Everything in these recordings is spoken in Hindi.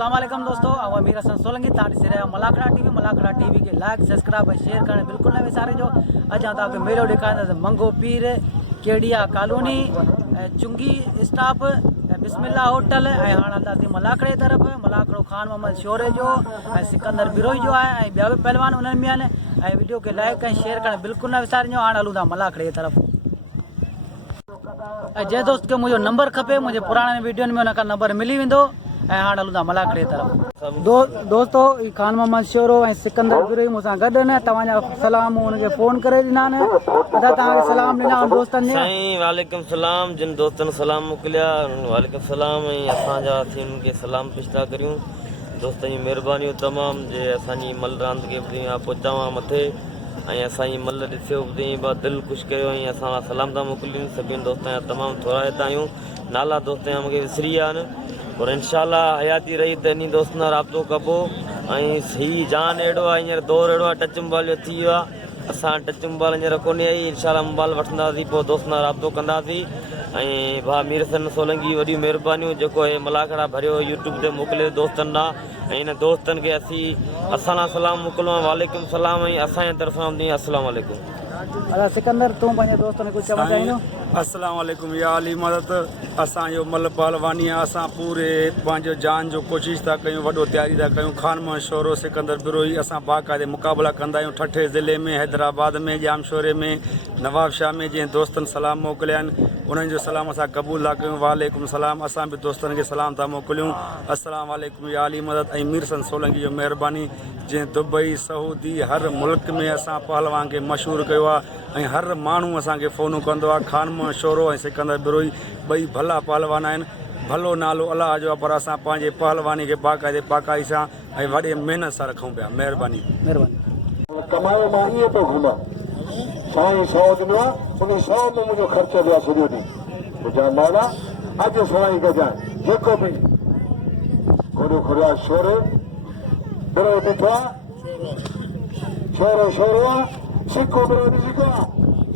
अस्सलाम वालेकुम दोस्तों, अब अमीर हसन सोलंकी ताड़ी से रहा मलाखड़ा टीवी के लाइक सब्सक्राइब शेयर करने बिल्कुल न विसारे जो। अज तक मेलो दिखाने मंगो पीर केड़िया कॉलोनी चुंगी स्टॉप बिस्मिल्ला होटल हाँ हलंदासीं मलाखड़े तरफ। मलाखड़ो खान मोहम्मद शोरे जो सिकंदर बिरोई जो है ॿिया भी पहलवान उन्हनि में आहिनि। वीडियो के लाइक शेयर करण बिल्कुल न विसारिजो। हाँ हलूँ था मलाखड़े तरफ। जे दोस्त के मुझे नंबर खपे मुझे पुराने वीडियो में उनका नंबर मिली वेंदो। हाँ हलूँ था मलाखड़े तरफ। दोस्तों खान मोहम्मद शोरो सिकंदर बिरोई मुझा गड न तवाजा सलाम उनके फोन करे दिना ने अदा तक सलाम दिना दोस्तन ने। वालेकुम सलाम जिन दोस्तन सलाम मोकलिया वालेकुम सलाम असा के सलाम पिछता करूँ दोस्त जी मेहरबानी तमाम जे असानी मल रांद के पहुंचावा मथे असाई मल ॾिसो दिल खुश कयो असा सलाम था मोकलियूं सभिनि दोस्तन तमाम थोराइता आहियूं। नाला दोस्त मूंखे विसरी विया आहिनि और इंशाल्लाह हयाती रही त इन दोस्त सां राब्तो कबो। ही जान अहिड़ो आहे हींअर दौर अहिड़ो आहे टच मोबाइल थी वियो आहे। असां टच मोबाइल हींअर कोन्हे आई इंशाल्लाह मोबाइल वठंदासीं पोइ दोस्त सां राब्तो कंदासीं। भाउ मीर हसन सोलंकी वॾियूं महिरबानियूं जेको हे मलाखड़ा भरियो यूट्यूब ते मोकिले दोस्तनि ॾांहुं इन दोस्तनि खे असां सलाम मोकिलियो। वालेकुम सलाम असांजे तरफ़ां अस्सलाम वालेकुम। सिकंदर तू पंहिंजे दोस्तनि कुझु चवणु चाहींदो? अस्सलाम वालेकुम या अली मदद असांजो मल पहलवानी आहे। असां पूरे पंहिंजो जान जो कोशिशि था कयूं वॾो तयारी था कयूं। खान मोहम्मद शोरो सिकंदर बिरोई असां बाक़ाइदे मुक़ाबला कंदा आहियूं ठठे ज़िले में हैदराबाद में जामशोरे में नवाबशाह में। जंहिं दोस्तनि सलाम मोकिलिया आहिनि उन्हनि जो सलाम असां क़बूल था कयूं। वालेकुम सलाम असां बि दोस्तनि खे सलाम था मोकिलियूं। अस्सलाम वालेकुम या अली मदद मीर हसन सोलंकी जो महिरबानी जंहिं दुबई सऊदी हर मुल्क में असां पहलवान खे मशहूरु कयो आहे हर माण्हू असांखे फ़ोनूं कंदो आहे। खान मोहम्मद शोरो सिकंदर बिरोई ॿई भला पहलवान आहिनि। भलो नालो अलाह जो आहे पर असां पंहिंजे पहलवानी खे बाक़ाइदे पाकाई सां वॾे महिनत सां रखूं पिया। महिरबानी कमायो मां ईअं पियो घुमां साईं 100 ॾिनो आहे उन 100 में मुंहिंजो ख़र्च ॾिया सॼो ॾींहुं। मुंहिंजा मौला अॼु सवाई गजाए जेको बि खोड़ियो खोड़िया शोरे बिरो ॾिठो आहे शोरो शोरो आहे सिको बिरो ॾिठो आहे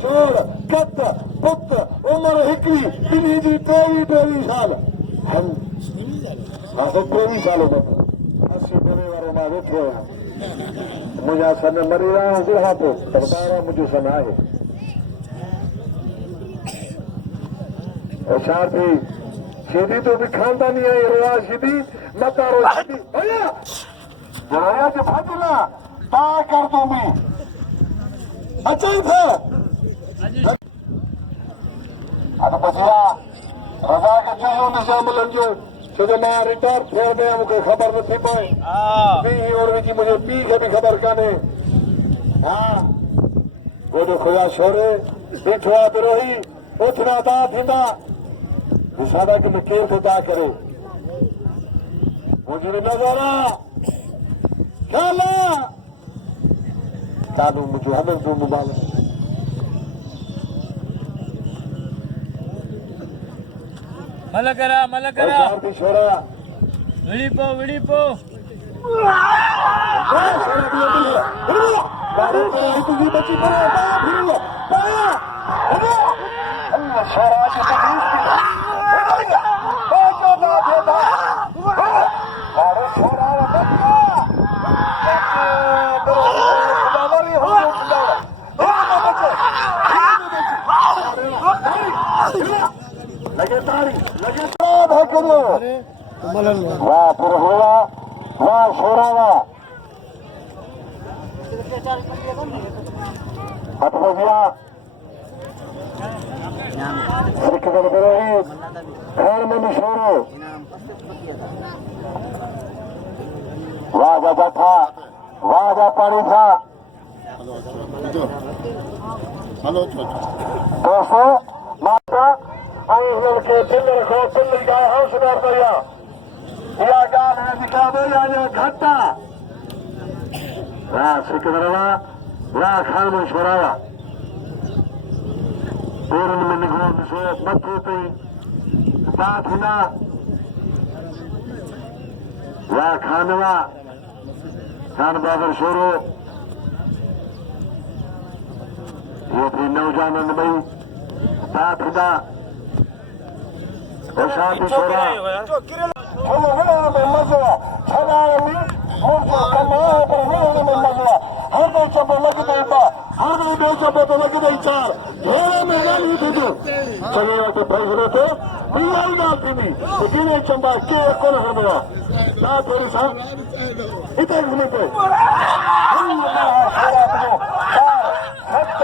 चोर कत पुत उमिरि हिकिड़ी ॿिन्ही जी 23 साल हल मां 23 साल उमिरि 80 करे वारो मां वेठो आहियां। मुंहिंजा सन मरी रहा सिहा तो सरदार मुंहिंजो सन आहे छा थी सीधी तो भी खानदानी है रिवाज सीधी मतारो सीधी भैया जराया जो भजला ता कर दूं मैं अच्छा था अब बचिया रजा के जो निजाम लंजो छो मां रिटायर थियल गया मूंखे ख़बर नथी पए पी और विची मुंहिंजे पी खे बि ख़बर कान्हे। हाँ गोॾो खुदा शोरे ॾिठो आहे बिरोही ओछड़ा ता थींदा विसादा कि मैं केर थो ता करे मुंहिंजी बि नज़र आहे ख़्याल आहे कानून मुंहिंजो हलनि पियो मोबाइल में मलकरा छोड़ा विड़ी पो तुझी बची पर वाह पुरहोला वाह शोरावा हथ बजिया सिकंदर बिरोई खान मोहम्मद शोरो वाह जा बैठा वाह जा पानी था दोस्तों माता हिननि खे दिलि रखो दिलि जा हौसला करिया इहा ॻाल्हि है दिखा दो या घाटा वाह सिकंदर वाह खान मोहम्मद शोरावा पेरनि में निकिरो ॾिसो मथे ते ता थींदा वाह खानवा खान बाबर शोरो ये थी नौजवाननि ॿई ता थींदा शादी छोरा हम हर में मजा छला में मुझे कमाए पर में मजा हर दे चब लग देता हर दे चब तो लग दे चार घेरे में नहीं दे चले तो भजरे तो बिल्कुल ना थी गिने चंबा के कौन हो गया ना थोड़ी सा इतने घूमे पे हम छोरा तो चार हट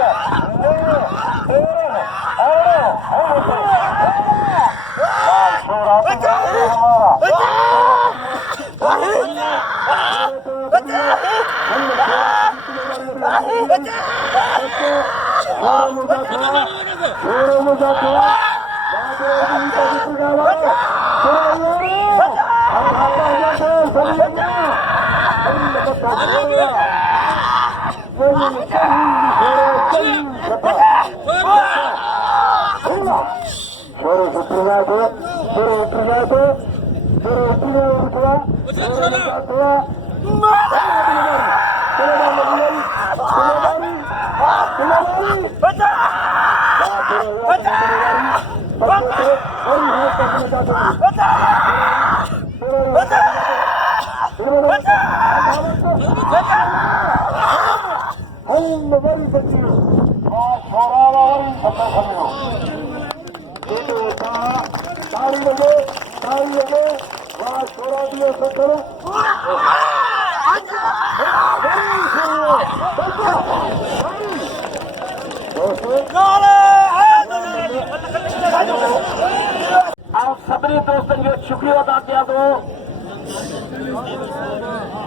आप सभी दोस्तों जो शुक्रिया अदा किया तो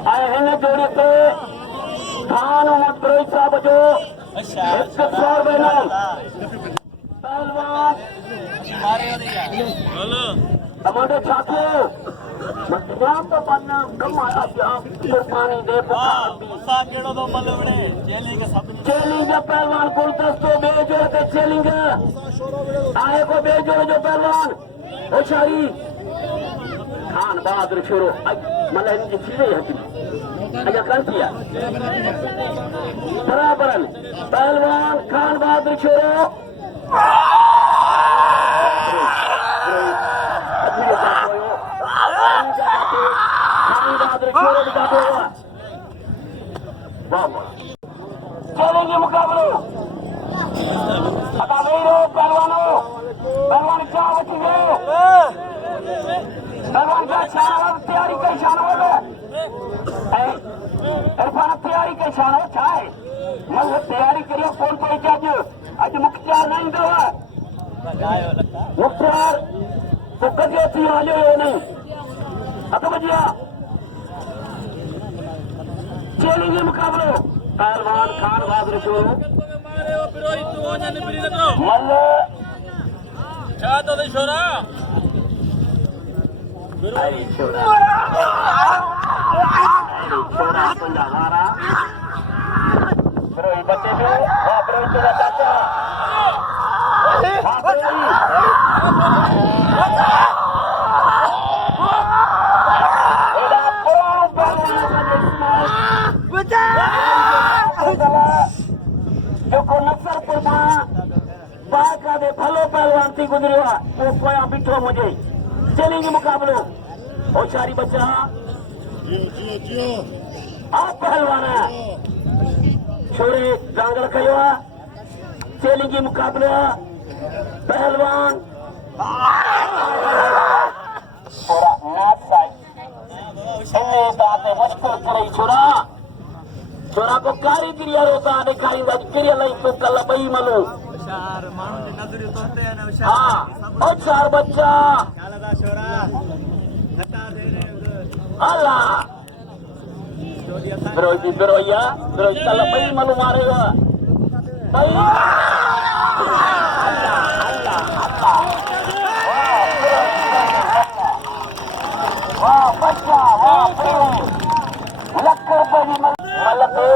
आए हैं जोड़े से खान मोहम्मद फिरोज साहब जो 100 बैनल पहलवान हमारे छात्रों मध्याम तो बनना कम आया कुर्बानी दे चैलेंज पहलवान गुलदस्तो बेजोड़ के चैलेंज आए को बेजोड़ जो पहलवान होशियारी खान बहादुर छोरो मतलब इनकी चीजें हटी अच्छा कर दिया बराबर पहलवान खान बहादुर छोरो चलेंगे मुकाबले पहलवानों पहलवान क्या बची गए पहलवान क्या तैयारी का इशारा हो इरफान तैयारी का इशारा चाहे मतलब तैयारी करिए कौन पहुंचा आज मुख्तार नहीं दवा मुख्तार तो कभी अच्छी वाले हो नहीं आता बजिया चलेंगे मुकाबले पहलवान खान बहादुर छोरो मल्ल छोरा बच्चे जो चाचा जो को नसरपुर बाका दे भलो पहलवान थी गुजरिया वो कोया बिठो मुझे चलेंगे मुकाबलो होशियारी बच्चा आप पहलवान छोरे जांगल कयो चलेंगे मुकाबलो पहलवान छोरा नाथ साई इन्ने बातें मुश्किल करे छोरा छोरा को कारीगिरी होता दिखाई क्रिया लाई तो कल बई मलो हाँ और चार बच्चा अल्लाह बिरोजी बिरोया बिरोजी कल बई मलो मारेगा बई वाह बच्चा वाह लक्कर बजी मलते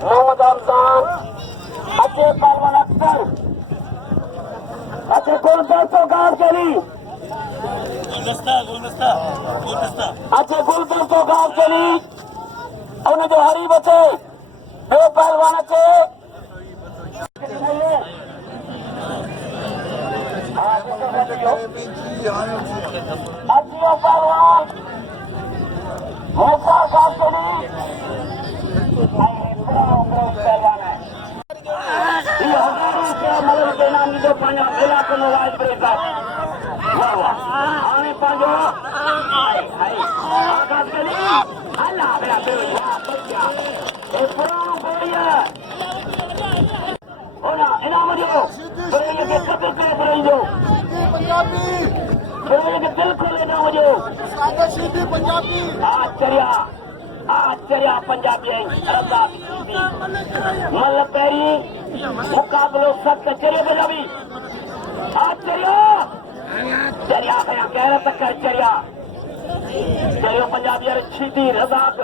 मोहम्मद रमजान अच्छे पहलवान अख्तर अच्छे गुलदस्तों गाड़ चली अच्छे गुलदस्तों गाड़ चली उन्हें जो हरी बचे दो पहलवान अच्छे अजियो पहलवान मौका कासनी पहलवान है ये हजारों के मदद के नाम जो पंजा इलाके में वाइज ब्रेक वाह वाह आने पंजो हाय हाय आकाश के लिए अल्लाह मेरा बेटा बच्चा ये पुराना बोलिए होना इनाम जो बरेली के कदर करे बरेली जो बरेली के दिल खोले ना मुझे आश्चर्य पंजाबी रब्बा मल पैरी मुकाबलो सख्त चरिया पंजाबी आश्चर्य चरिया कह रहा तक चरिया चरियो पंजाबी यार छीटी रजाक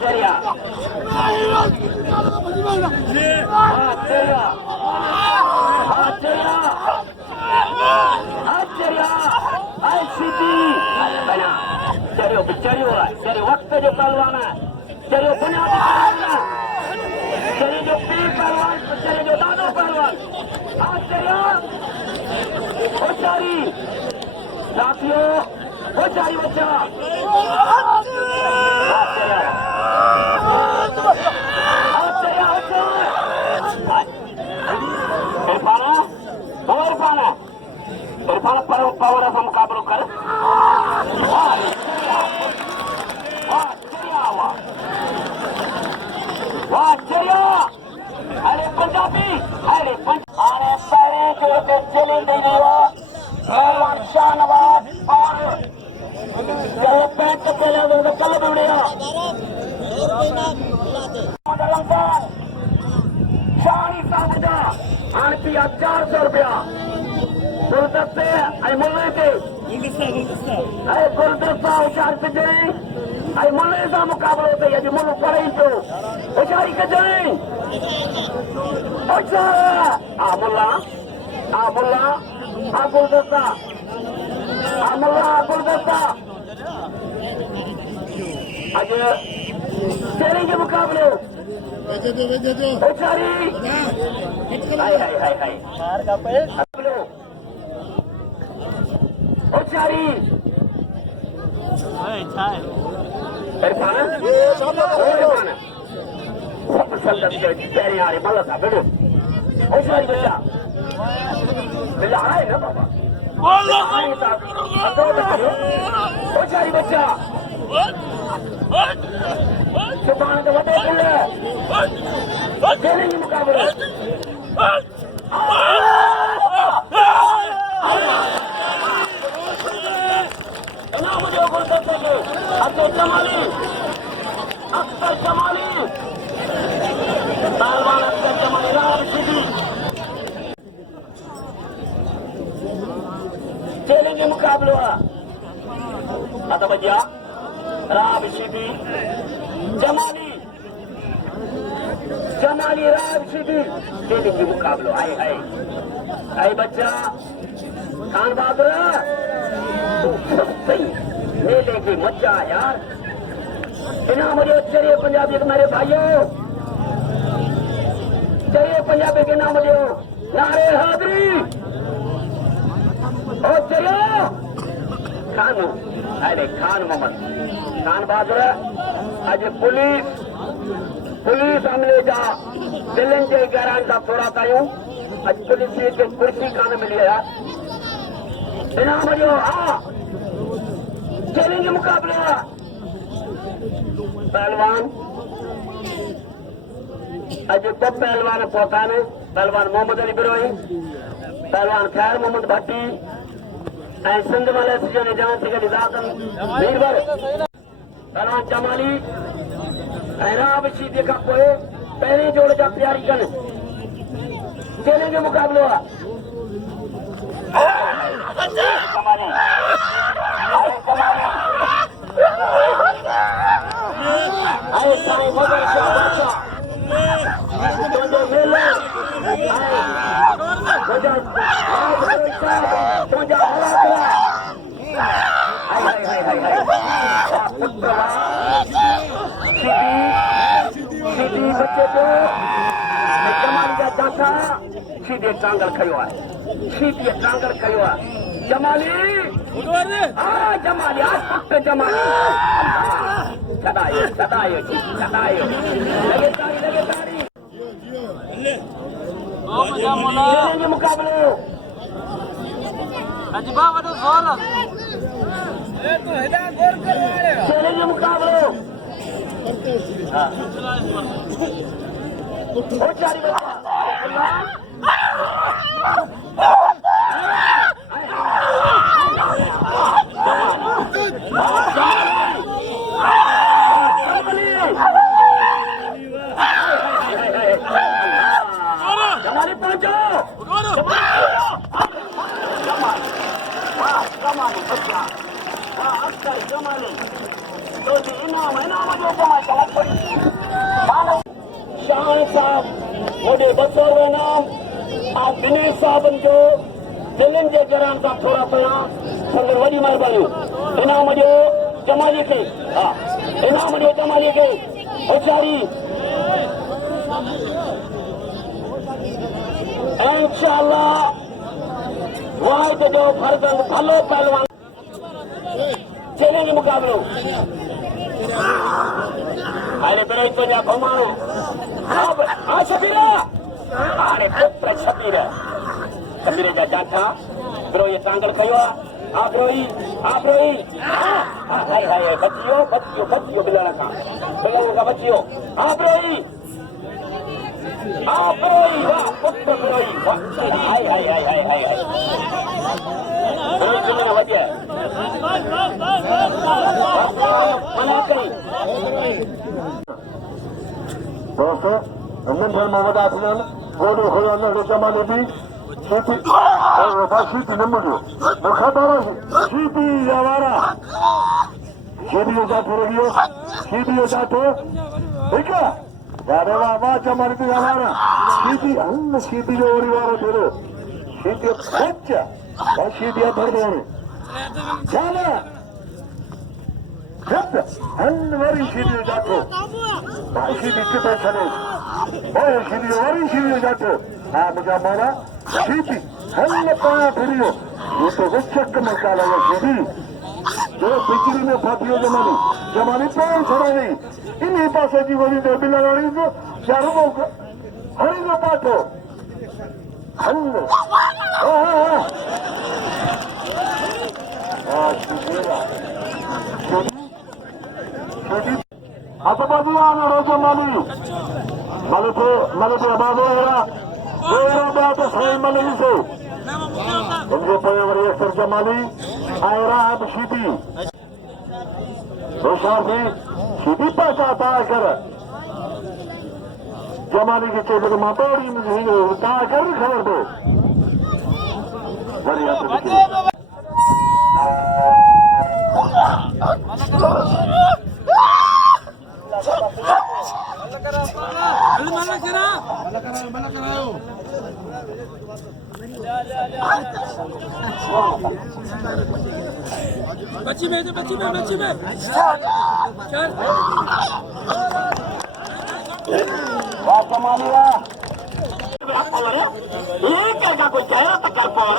चरिया आश्चर्य चरियो वक्त जो पहलवान है चरियो बुनियादी पहलवान है चरियो जो पीर पहलवान चरियो जो दादो पहलवान आश्चर्य होशारी साथियों होशारी बच्चा इरफान पावर से मुकाबला कर अरे पंजाबी अरे पैरे जोड़ के चले नहीं पहलवान शाहनवाज और पैंट पहले कल बढ़िया शाही साबुजा आणपिया 400 रुपया गुलदस्ते आई मुल्ले के आई गुलदस्ता होशियार पे जाए आई मुल्ले सा मुकाबला होते है मुल्ल पड़े तो होशियारी के जाए होशियार आ मुल्ला आ गुलदस्ता आ मुल्ला गुलदस्ता आज चेरी के मुकाबले होशियारी हाय मार का पे होशियारी इरफान पैरे आ रहे मल्ला साहब बेटो होशियारी बच्चा बेटा है ना बाबा होशियारी बच्चा सुभान के वडे खुले खेलेंगे मुकाबले मुझे गुलदस्ते के अख्तर जमाली पहलवान अख्तर जमाली राम सीधी खेलेंगे मुकाबले आता भैया राम सीधी जमाली राम सीधी खेलेंगे मुकाबले आए बच्चा खान बहादुर मेले की मजा यार इना मुझे चलिए पंजाबी के मेरे भाइयों चलिए पंजाबी के नाम मुझे नारे हादरी और चलो खान अरे खान मोहम्मद खान बहादुर आज पुलिस हमले जा दिल्ली के गैरान साहब थोड़ा तायूं आज पुलिस के कुर्सी खान मिली है इना मुझे चलेंगे मुकाबला पहलवान अजय तो पहलवान पोतान पहलवान मोहम्मद अली बिरोही पहलवान खैर मोहम्मद भट्टी सिंध वाले सीजन जहां से बीरबर पहलवान जमाली राब शीदे का कोई पहले जोड़ जा प्यारी कन चलेंगे मुकाबला सीधी बचे तो जमाली जा जाता सीधे टांगल खयो है सीधे टांगल खयो है जमाली हाँ जमाली आज वक्त जमाली सदायो लगे तारी चलेंगे मुकाबले चलेंगे मुकाबले हो चारी जमाली पहुंचो जमाली बच्चा अक्सर जमाली तो इनाम जो जमा शान साहब वॾे 200 इनाम ऐं दिनेश साहबनि जो दिलनि जे जरान सां थोरा पिया संदर वॾी महिरबानी इनाम ॾियो जमाली खे हा इनाम ॾियो जमाली खे होशियारी इंशाअल्लाह वाहिद जो फर्ज़ंद भलो पहलवान चैलेंज मुकाबलो अरे बिरोई तुंहिंजा घुमाणो हाँ शबीर अरे पुत्र शबीर शबीर जा जाठा बिरोई टांगल कयो आहे हाँ बिरोई हाय बचियो बिलण खां बचियो हाँ बिरोई वाह पुत्र बिरोई हाय बिरोई बिलण वॼे मना कई दोस्तों मंदिर में वॾा थियनि गोॾो खयो नंढो जमाले बि सीटी सीटी न मिलियो ख़बर सीटी जा वारा सीटीअ जाठो रहियो सीटीअ जाठो ठीकु आहे यार वाह जमाले बि वारा सीटी हन सीटी जो वरी वारो थोरो सीटी खच सीटी भरदो जाना हन वरी सीटी जाठो सीटी किथे छॾे सीटी वरी सीटी जाठो हा मुंहिंजा माना सीटी हन पाया फिरियो ये तो विचक मकाल है सीटी जो बिजली में फाटियो जमानी पाए छड़ा गई इन्हीं पासे की वरी तो बिलवाड़ी जो चारों हरी जो पाठो हन Atapadiana Rajamali Malate Abadera Bato Sai Malise Exer Jamali Aira Shiti Roshafi Shiti Pata Takar Jamali के चेहरे में मातोड़ी में नहीं ताकर खबर दो बढ़िया बच्ची में चल वाह कमालिया ये क्या कोई कह रहा था कर पाओ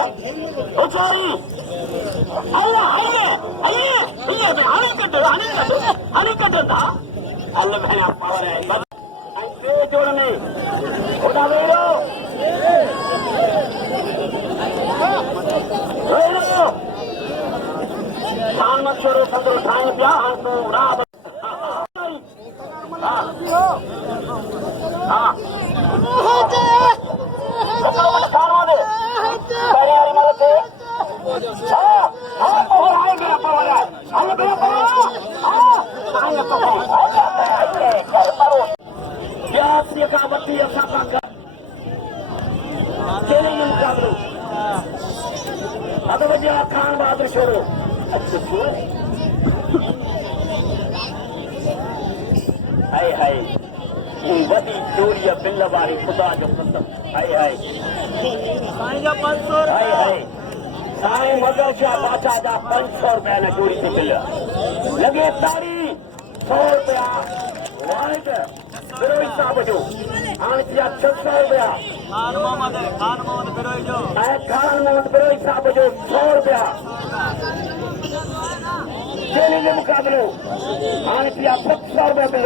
बेचारी हनी कटंदा अल्लाह भेना पावर है ऐसे जोड़ने खुदा वेरो शान मत छोड़ो संदर ठाए पिया तो राब हाँ खान बहादुर छोड़ो हाय हाय वॾी चोरी बिल वारी खुदा जो कसम हाय हाय साईं मगर शाह बादशाह जा 500 रुपया न चोरी थी बिल लॻे तारी 100 रुपया वाहिद बिरोई साहब जो हाणे थिया 600 रुपया खान मोहम्मद बिरोई जो ऐं खान मोहम्मद बिरोई साहब जो 100 रुपया चेली जो मुकाबलो हाणे थिया 700 रुपया बिल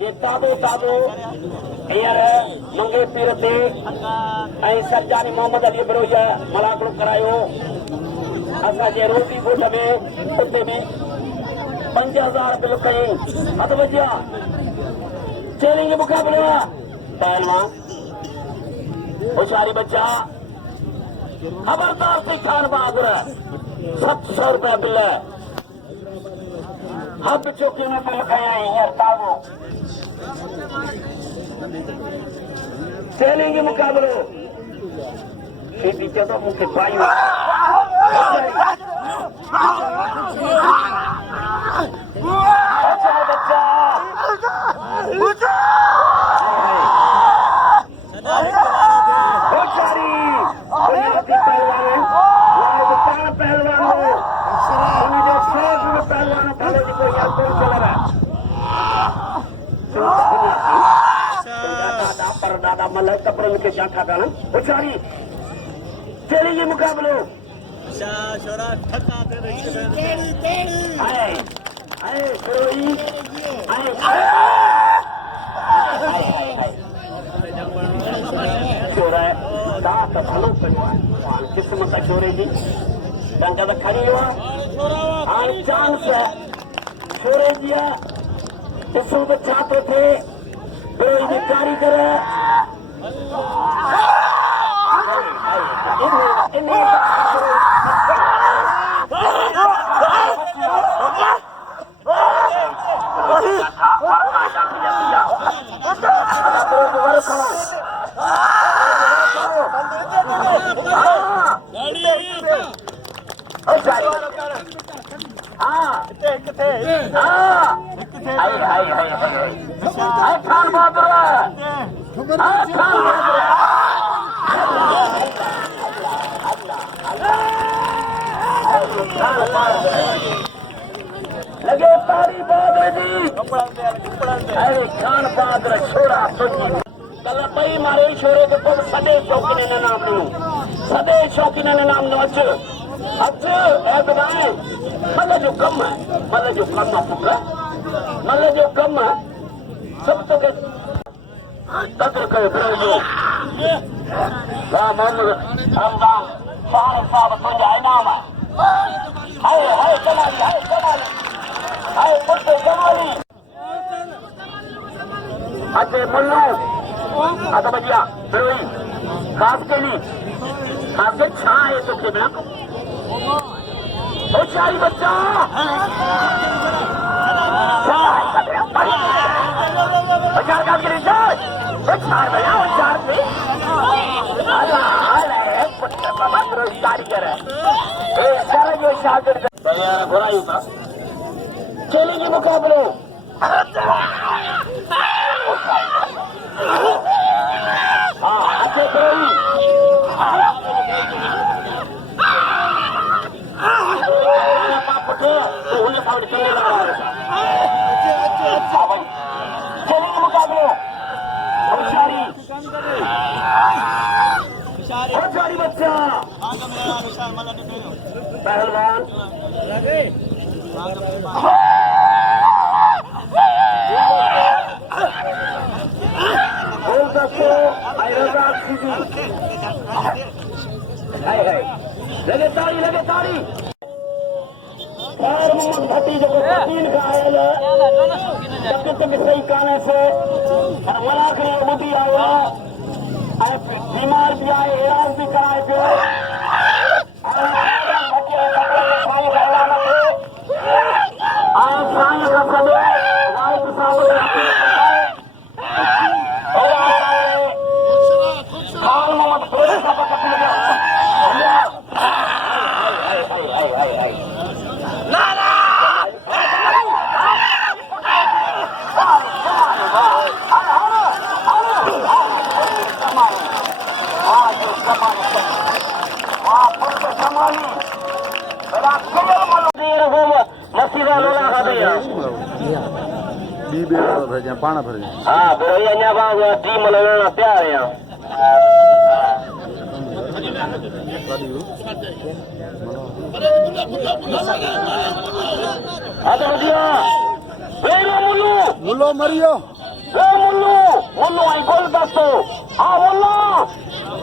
ये ताबो हींअर मंगे पीर ते ऐं सरजानी मोहम्मद अली बिरोईअ मलाकड़ो करायो असांजे रोज़ी ॻोठ में उते बि 5000 बिल कयईं हथ वजिया चैलेंज मुक़ाबिलो आहे पहलवान होशियारी बच्चा खबरदार थी खान बहादुर 700 रुपया बिल हब चौकी में बिल कया हींअर ताबो चैलेंज मुक़ाबिलो खेती चवंदो मूंखे पायूं दादा मलक कपड़ों के जाठा गाना उचारी चैलेंज मुक़ाबिलो आए बिरोई छोरा दात भलो कयो आहे क़िस्मत छोरे जी डंग त खणी वियो आहे हाणे चांस छोरे जी ॾिसूं त छा थो थिए बिरोई जी कारीगर लगे तारी बहादुर जी अरे खान बहादुर छोरा कल पई मारे छोरे के पग सदे शौकीन ने नाम ॾिनो सदे शौकीन ने नाम ॾिनो अच ऐ ॿुधाए मल जो कम है मल जो कम है पुट मल जो कम है सब तो के कदर कयो बिरो वाह मोहम्मद रामदान सारे साहब तुंहिंजा इनाम है हाय कमाली हाय पुट कमाली अचे मुल्लू अद बजिया बिरोई खास के लिए खास के छा है तो के बिना होशियारी बच्चा होशियार का गिरी जाए होशियार भैया होशियार से पुत्र बाबा बिरोई कारीगर है सारा जो शागिर्द तैयार घोड़ाई का चलेंगे मुकाबलो हाँ अच्छे बिरोई तो उन्हें सामने चलने लगा चलेंगे मुकाबलो होशियारी बच्चा पहलवान लगे ताड़ी खैर मोहम्मद भट्टी जो तीन का आयल तक सही काने से मलाखड़ी ॿुधी आयो बीमार भी आए इलाज भी कराए पियो साईं बी बे भर पाण भर हाँ फिर वही अञा पाण टीम लॻण तयार आहियां हथ वधिया वेरो मुल्लू मुल्लो मरियो वे मुल्लू मुल्लू ऐं गुलदस्तो हा मुल्ला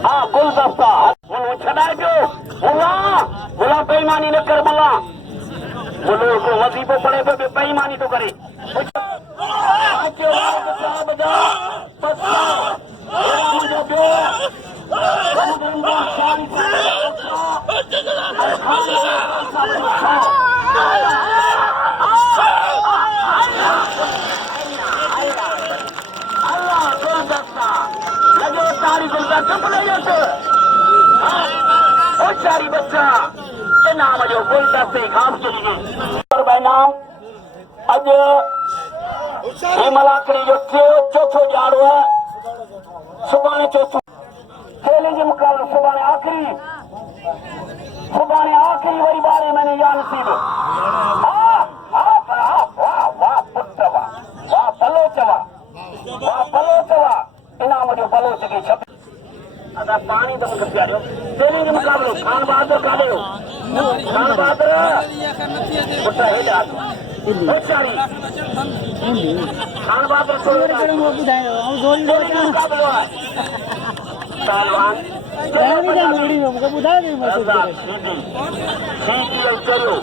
हा गुलदस्ता मुल्लू छॾाए पियो मुल्ला बेईमानी न कर मुल्ला मुल्लू को वज़ीफ़ो पढ़े पियो बेईमानी थो करे होशियारी बच्चा नाम जो गुलदस्ते खाम चली नाम अॼु ही मलाकड़ी जो चौथो ॼाड़ो आहे सुभाणे चौथो खेल जे मुक़ाबले सुभाणे आख़िरी वरी 12 महीने या नसीब वाह पुट वाह बलोच वाह इनाम जो बलोच खे छप अदा पानी तो मुझे प्यारो तेरे के मुकाबले खान बहादुर का ले खान बहादुर पुट्टा है यार होशियारी खान बहादुर छोड़ बुधायो हम जोड़ी लो क्या मुकाबला सालवान नहीं का जोड़ी हमको बुधा दे मत चलो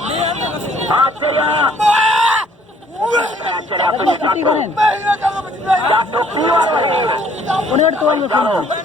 हां चला छुट्टी करें उन्हें तो हम कौन कौन